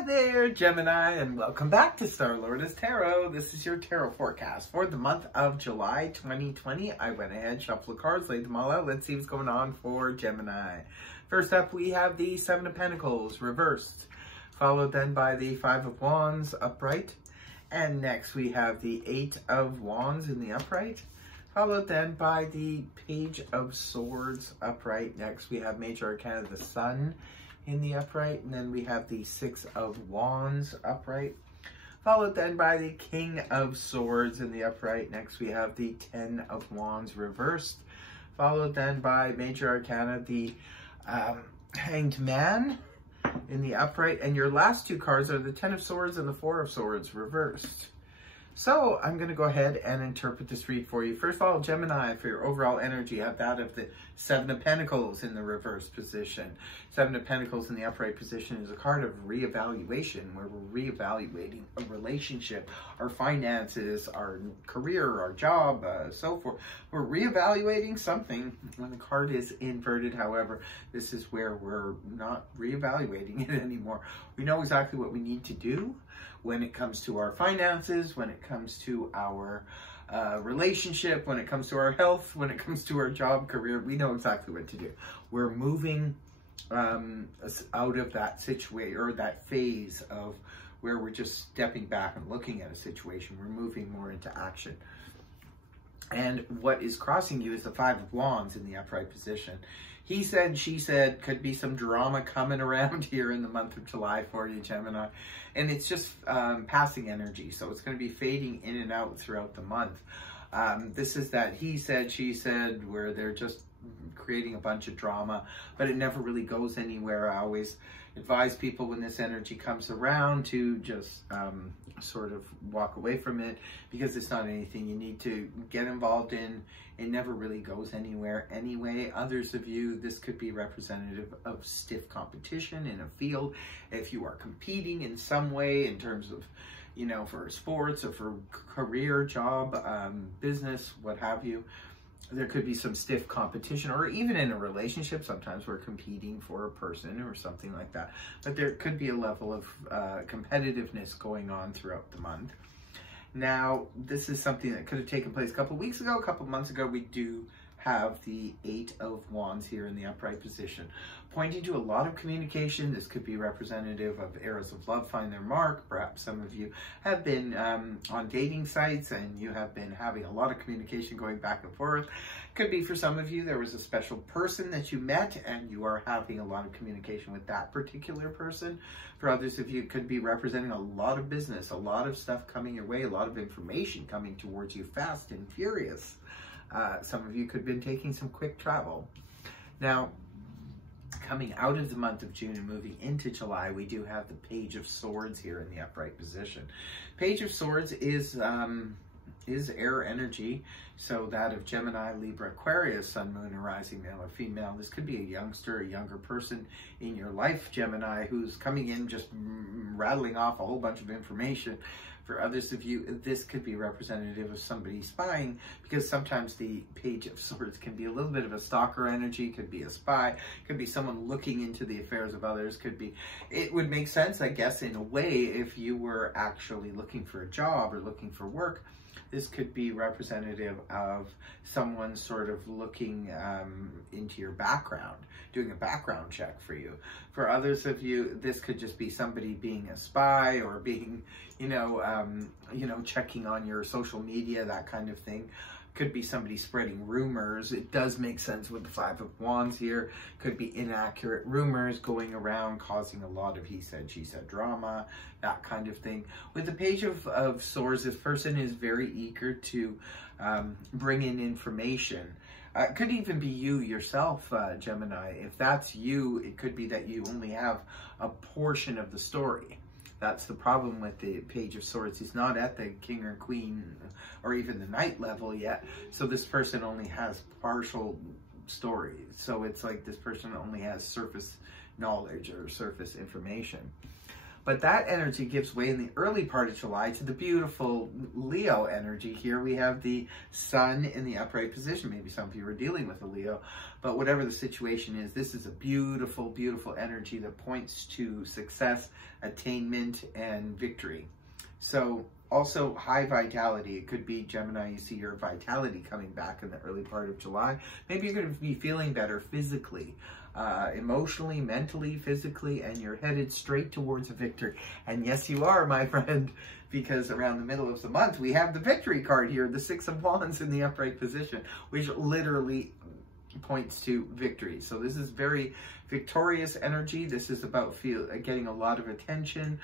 Hi there, Gemini, and welcome back to Star Lourdes Tarot. This is your tarot forecast for the month of July 2020. I went ahead, shuffled the cards, laid them all out. Let's see what's going on for Gemini. First up, we have the Seven of Pentacles reversed, followed then by the Five of Wands upright. And next we have the Eight of Wands in the upright, followed then by the Page of Swords upright. Next we have Major Arcana, the Sun in the upright, and then we have the Six of Wands upright, followed then by the King of Swords in the upright. Next we have the Ten of Wands reversed, followed then by Major Arcana, the Hanged Man in the upright, and your last two cards are the Ten of Swords and the Four of Swords reversed. So I'm going to go ahead and interpret this read for you. First of all, Gemini, for your overall energy, you have that of the Seven of Pentacles in the reverse position. Seven of Pentacles in the upright position is a card of reevaluation, where we're reevaluating a relationship, our finances, our career, our job, so forth. We're reevaluating something. When the card is inverted, however, this is where we're not reevaluating it anymore. We know exactly what we need to do when it comes to our finances, when it comes to our relationship, when it comes to our health, when it comes to our job, career. We know exactly what to do. We're moving out of that situation, or that phase of where we're just stepping back and looking at a situation. We're moving more into action. And what is crossing you is the Five of Wands in the upright position. He said, she said, could be some drama coming around here in the month of July for you, Gemini. And it's just passing energy. So it's going to be fading in and out throughout the month. This is that he said, she said, where they're just creating a bunch of drama, but it never really goes anywhere. I always advise people when this energy comes around to just sort of walk away from it, because it's not anything you need to get involved in. It never really goes anywhere anyway. Others of you, this could be representative of stiff competition in a field. If you are competing in some way in terms of, you know, for sports or for career, job, business, what have you, there could be some stiff competition, or even in a relationship. Sometimes we're competing for a person or something like that. But there could be a level of competitiveness going on throughout the month. Now, this is something that could have taken place a couple weeks ago, a couple months ago. We do have the Eight of Wands here in the upright position, pointing to a lot of communication. This could be representative of arrows of love find their mark. Perhaps some of you have been on dating sites and you have been having a lot of communication going back and forth. Could be for some of you, there was a special person that you met and you are having a lot of communication with that particular person. For others of you, it could be representing a lot of business, a lot of stuff coming your way, a lot of information coming towards you fast and furious. Some of you could have been taking some quick travel. Now, coming out of the month of June and moving into July, we do have the Page of Swords here in the upright position. Page of Swords is air energy, so that of Gemini, Libra, Aquarius, Sun, Moon, and Rising, male or female. This could be a youngster, a younger person in your life, Gemini, who's coming in just rattling off a whole bunch of information. For others of you, this could be representative of somebody spying, because sometimes the Page of Swords can be a little bit of a stalker energy, could be a spy, could be someone looking into the affairs of others, could be, it would make sense, I guess, in a way, if you were actually looking for a job or looking for work. This could be representative of someone sort of looking into your background, doing a background check for you. For others of you, this could just be somebody being a spy, or being, checking on your social media, that kind of thing. Could be somebody spreading rumors. It does make sense with the Five of Wands here. Could be inaccurate rumors going around, causing a lot of he said, she said drama, that kind of thing. With the Page of Swords, this person is very eager to bring in information. It could even be you yourself, Gemini. If that's you, it could be that you only have a portion of the story. That's the problem with the Page of Swords. He's not at the King or Queen or even the Knight level yet. So this person only has partial story. So it's like this person only has surface knowledge or surface information. But that energy gives way in the early part of July to the beautiful Leo energy. Here we have the sun in the upright position. Maybe some of you are dealing with a Leo, but whatever the situation is, this is a beautiful, beautiful energy that points to success, attainment, and victory. So also high vitality. It could be Gemini, you see your vitality coming back in the early part of July. Maybe you're going to be feeling better physically, emotionally, mentally, physically, and you're headed straight towards a victory. And yes, you are, my friend, because around the middle of the month, we have the victory card here, the Six of Wands in the upright position, which literally points to victory. So this is very victorious energy. This is about getting a lot of attention,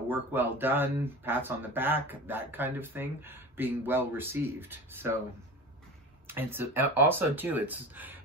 work well done, pats on the back, that kind of thing, being well received. So it's also too,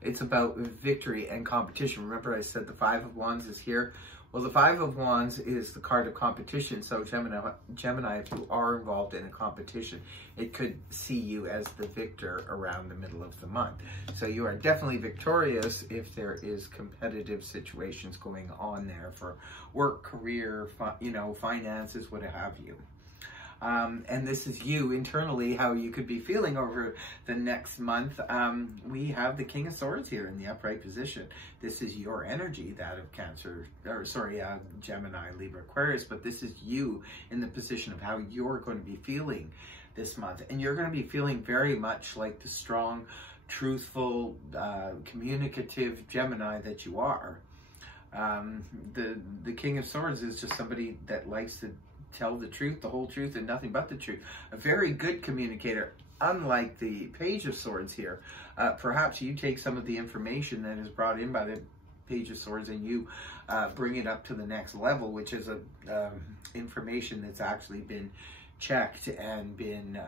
it's about victory and competition. Remember I said the Five of Wands is here. Well, the Five of Wands is the card of competition. So Gemini, if you are involved in a competition, it could see you as the victor around the middle of the month. So you are definitely victorious if there is competitive situations going on there for work, career, finances, what have you. And this is you internally, how you could be feeling over the next month. We have the King of Swords here in the upright position. This is your energy, that of Gemini, Libra, Aquarius, but this is you in the position of how you're going to be feeling this month. And you're going to be feeling very much like the strong, truthful, communicative Gemini that you are. The King of Swords is just somebody that likes to tell the truth, the whole truth, and nothing but the truth. A very good communicator, unlike the Page of Swords here. Perhaps you take some of the information that is brought in by the Page of Swords and you bring it up to the next level, which is information that's actually been checked and been,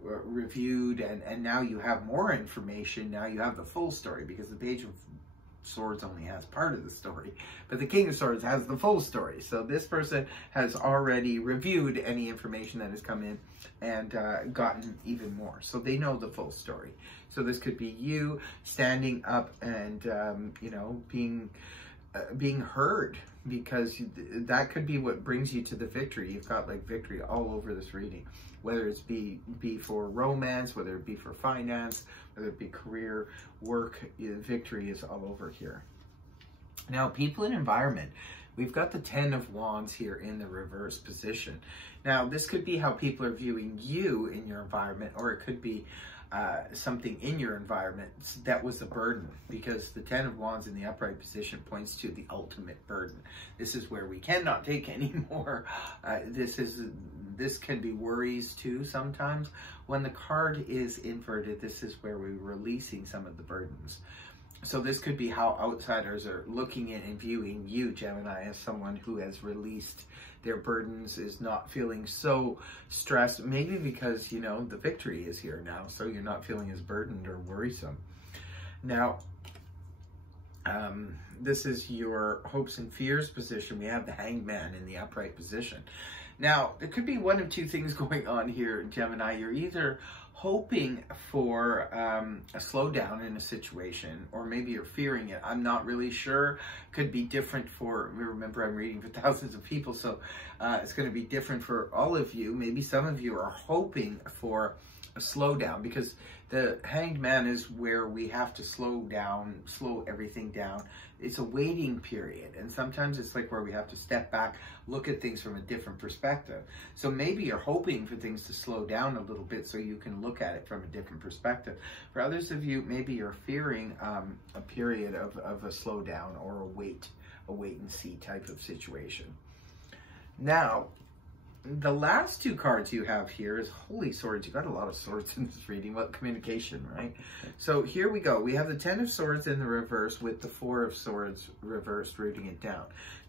reviewed, and now you have more information. Now you have the full story, because the Page of Swords only has part of the story, but the King of Swords has the full story. So this person has already reviewed any information that has come in and gotten even more. So they know the full story. So this could be you standing up and, being heard, because that could be what brings you to the victory. You've got like victory all over this reading, whether it's be for romance, whether it be for finance, whether it be career, work, victory is all over here. Now, people and environment. We've got the Ten of Wands here in the reverse position. Now, this could be how people are viewing you in your environment, or it could be something in your environment that was a burden, because the Ten of Wands in the upright position points to the ultimate burden. This is where we cannot take anymore. This can be worries too sometimes. When the card is inverted, this is where we're releasing some of the burdens. So this could be how outsiders are looking at and viewing you, Gemini, as someone who has released their burdens, is not feeling so stressed, maybe because, the victory is here now, so you're not feeling as burdened or worrisome. Now, this is your hopes and fears position. We have the Hanged Man in the upright position. Now, there could be one of two things going on here, Gemini. You're either hoping for a slowdown in a situation, or maybe you're fearing it. I'm not really sure. Could be different for, remember I'm reading for thousands of people, so it's going to be different for all of you. Maybe some of you are hoping for a slowdown, because the Hanged Man is where we have to slow everything down. It's a waiting period, and sometimes it's like where we have to step back, look at things from a different perspective. So maybe you're hoping for things to slow down a little bit so you can look at it from a different perspective. For others of you, maybe you're fearing a period of a slowdown or a wait and see type of situation. Now, the last two cards you have here is Holy Swords. You got a lot of swords in this reading. Well, communication, right? So here we go. We have the Ten of Swords in the reverse with the Four of Swords reversed, rooting it down.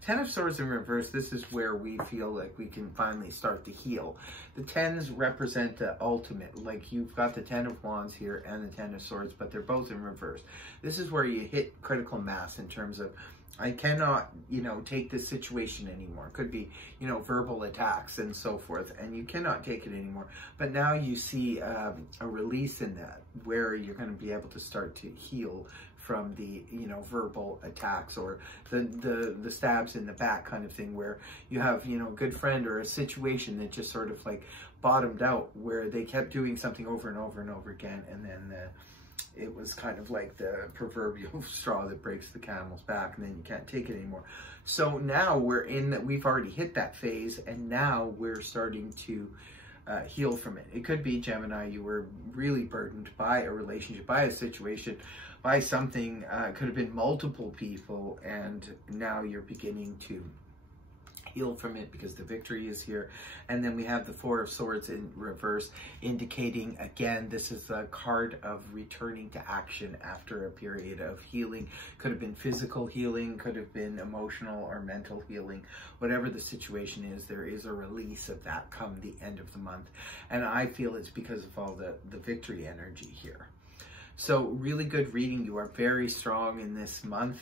Ten of Swords in reverse, this is where we feel like we can finally start to heal. The tens represent the ultimate. Like, you've got the Ten of Wands here and the Ten of Swords, but they're both in reverse. This is where you hit critical mass in terms of, I cannot, take this situation anymore. It could be, verbal attacks and so forth, and you cannot take it anymore. But now you see a release in that, where you're going to be able to start to heal from the, you know, verbal attacks or the stabs in the back kind of thing, where you have, you know, a good friend or a situation that just sort of like bottomed out, where they kept doing something over and over and over again, and then it was kind of like the proverbial straw that breaks the camel's back, and then you can't take it anymore. So now we've already hit that phase, and now we're starting to heal from it. It could be, Gemini, you were really burdened by a relationship, by a situation, by something. It could have been multiple people, and now you're beginning to heal from it because the victory is here. And then we have the Four of Swords in reverse, indicating, again, this is a card of returning to action after a period of healing. Could have been physical healing, could have been emotional or mental healing. Whatever the situation is, there is a release of that come the end of the month. And I feel it's because of all the victory energy here. So really good reading. You are very strong in this month,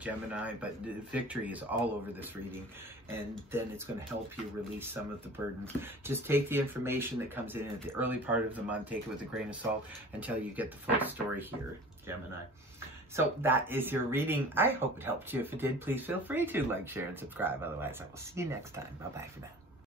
Gemini, but the victory is all over this reading. And then it's going to help you release some of the burdens. Just take the information that comes in at the early part of the month, take it with a grain of salt until you get the full story here, Gemini. So that is your reading. I hope it helped you. If it did, please feel free to like, share, and subscribe. Otherwise, I will see you next time. Bye-bye for now.